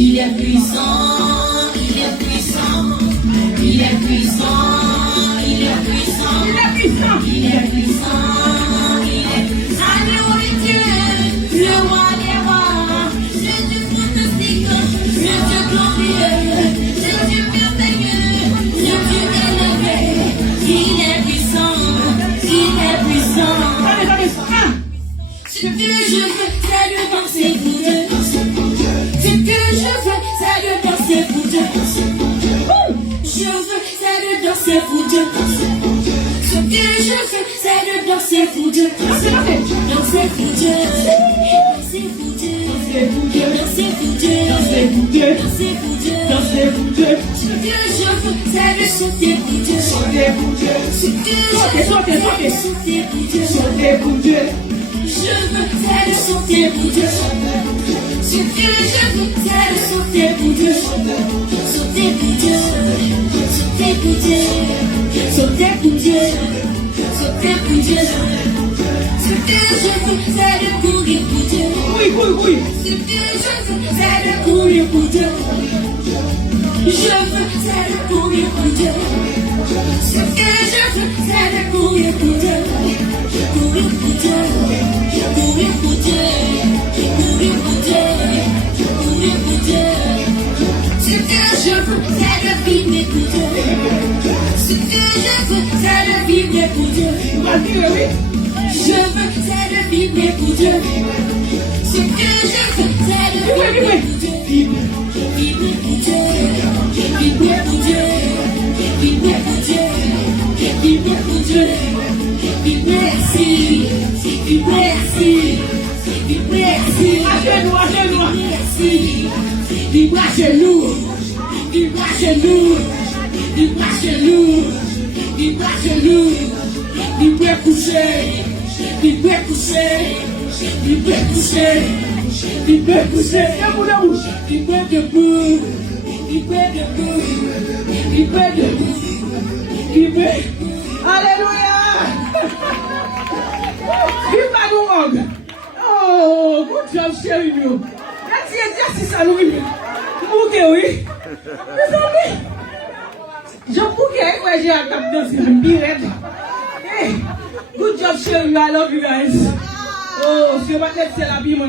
Il est puissant, il est puissant, il est puissant, il est puissant, il est puissant, il est puissant, il est puissant. Alléluia Dieu, le roi des rois, c'est Dieu fantastique, c'est Dieu glorieux, c'est Dieu merveilleux, c'est Dieu élevé. Il est puissant, il est puissant. Ce que je veux, c'est de danser pour Dieu. Ce que je veux, c'est de danser pour Dieu. Je veux, c'est de danser pour Dieu. Ce que je veux, c'est de danser pour Dieu. Danser pour Dieu. Danser pour Dieu. Danser pour Dieu. Danser pour Dieu. Danser pour Dieu. Danser pour Dieu. Ce que je veux, c'est de chanter pour Dieu. Chanter pour Dieu. Ce que je veux, c'est de chanter pour Dieu. Chanter pour Dieu. Je veux, c'est de chanter pour Dieu. Ce que je veux, c'est de sauter pour Dieu. Sauter pour Dieu. Sauter pour Dieu. Sauter pour Dieu. Sauter pour Dieu. Ce que je veux, c'est de courir pour Dieu. Oui, oui, oui. Ce que je veux, c'est de courir pour Dieu. Je veux, c'est de courir pour Dieu. Ce que je veux, c'est de courir pour Dieu. Courir pour Dieu. Courir pour Dieu. Courir pour Dieu. Courir pour Dieu. Ce que je veux, c'est de vivre pour Dieu. Ce que je veux, c'est de vivre pour Dieu. Je veux, c'est de vivre pour Dieu. Ce que je veux, c'est de vivre pour Dieu. Vivre pour Dieu. Vivre pour Dieu. Vivre pour Dieu. Vivre pour Dieu. Merci. Merci. Merci. À genoux, à genoux. Merci. Vibre à genoux. Vibre à genoux. Vibre à genoux. Vibre à genoux. Vibre couché. Vibre couché. Vibre couché. Vibre couché. Vibre debout. Vibre debout. Vibre debout. Vibre. Alléluia. Vive à nous. Oh, good job sharing you. Let's see justice à Louis. Bouquet, oui. Mes amis. Je bouquet, ouais, j'ai un cap de film direct. Hey, good job sharing you. I love you guys. Oh, c'est pas que c'est la vie, mon